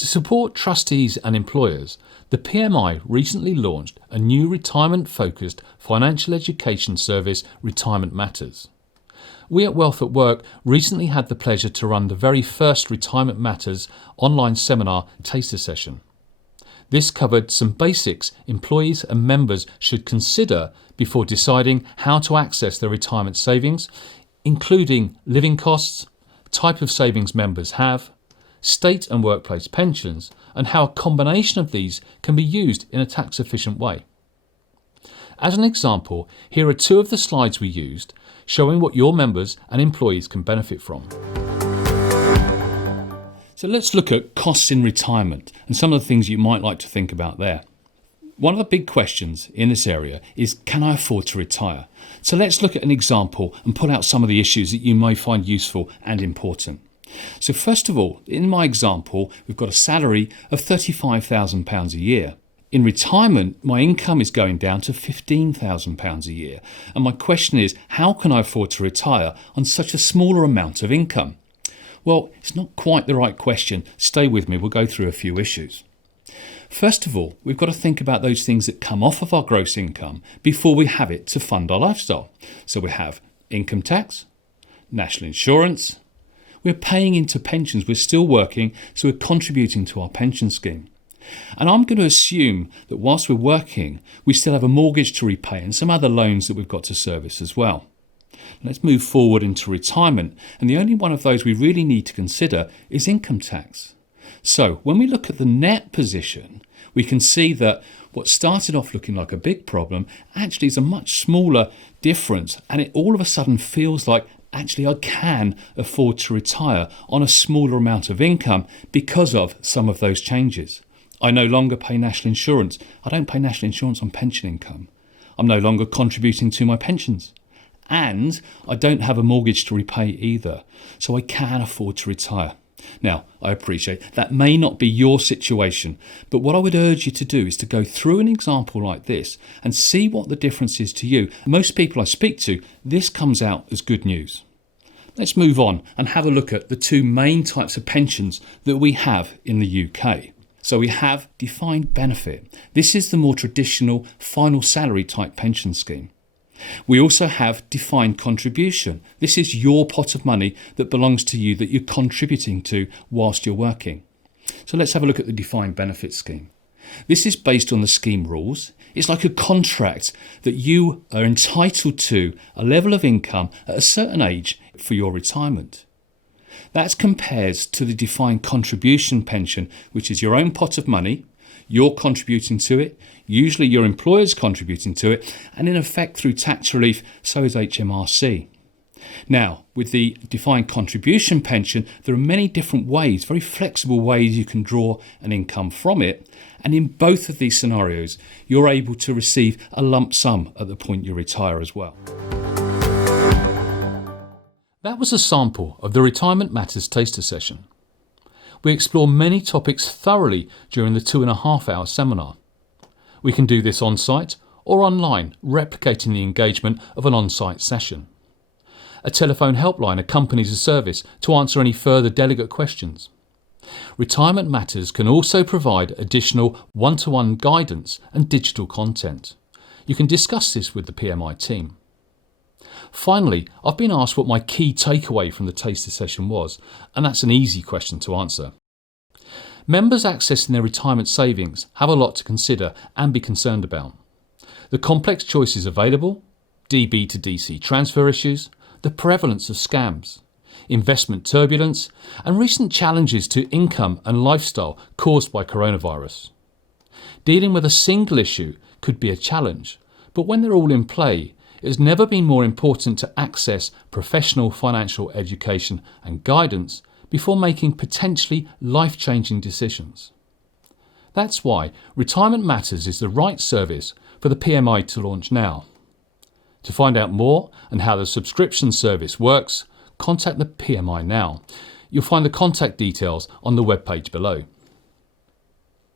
To support trustees and employers, the PMI recently launched a new retirement-focused financial education service, Retirement Matters. We at Wealth at Work recently had the pleasure to run the very first Retirement Matters online seminar taster session. This covered some basics employees and members should consider before deciding how to access their retirement savings, including living costs, type of savings members have, state and workplace pensions, and how a combination of these can be used in a tax-efficient way. As an example, here are two of the slides we used, showing what your members and employees can benefit from. So let's look at costs in retirement and some of the things you might like to think about there. One of the big questions in this area is, can I afford to retire? So let's look at an example and pull out some of the issues that you may find useful and important. So first of all, in my example, we've got a salary of £35,000 a year. In retirement, my income is going down to £15,000 a year. And my question is, how can I afford to retire on such a smaller amount of income? Well, it's not quite the right question. Stay with me, we'll go through a few issues. First of all, we've got to think about those things that come off of our gross income before we have it to fund our lifestyle. So we have income tax, national insurance, we're paying into pensions, we're still working, so we're contributing to our pension scheme. And I'm going to assume that whilst we're working, we still have a mortgage to repay and some other loans that we've got to service as well. Let's move forward into retirement, and the only one of those we really need to consider is income tax. So when we look at the net position, we can see that what started off looking like a big problem actually is a much smaller difference, and it all of a sudden feels like actually I can afford to retire on a smaller amount of income because of some of those changes. I no longer pay national insurance. I don't pay national insurance on pension income. I'm no longer contributing to my pensions. And I don't have a mortgage to repay either. So I can afford to retire. Now, I appreciate that may not be your situation, but what I would urge you to do is to go through an example like this and see what the difference is to you. Most people I speak to, this comes out as good news. Let's move on and have a look at the two main types of pensions that we have in the UK. So we have defined benefit. This is the more traditional final salary type pension scheme. We also have defined contribution. This is your pot of money that belongs to you that you're contributing to whilst you're working. So let's have a look at the defined benefit scheme. This is based on the scheme rules. It's like a contract that you are entitled to a level of income at a certain age for your retirement. That compares to the defined contribution pension, which is your own pot of money. You're contributing to it, usually your employer's contributing to it, and in effect through tax relief, so is HMRC. Now, with the defined contribution pension, there are many different ways, very flexible ways you can draw an income from it, and in both of these scenarios, you're able to receive a lump sum at the point you retire as well. That was a sample of the Retirement Matters taster session. We explore many topics thoroughly during the 2.5-hour seminar. We can do this on-site or online, replicating the engagement of an on-site session. A telephone helpline accompanies the service to answer any further delegate questions. Retirement Matters can also provide additional one-to-one guidance and digital content. You can discuss this with the PMI team. Finally, I've been asked what my key takeaway from the taster session was, and that's an easy question to answer. Members accessing their retirement savings have a lot to consider and be concerned about. The complex choices available, DB to DC transfer issues, the prevalence of scams, investment turbulence, and recent challenges to income and lifestyle caused by coronavirus. Dealing with a single issue could be a challenge, but when they're all in play, it has never been more important to access professional financial education and guidance before making potentially life-changing decisions. That's why Retirement Matters is the right service for the PMI to launch now. To find out more and how the subscription service works, contact the PMI now. You'll find the contact details on the webpage below.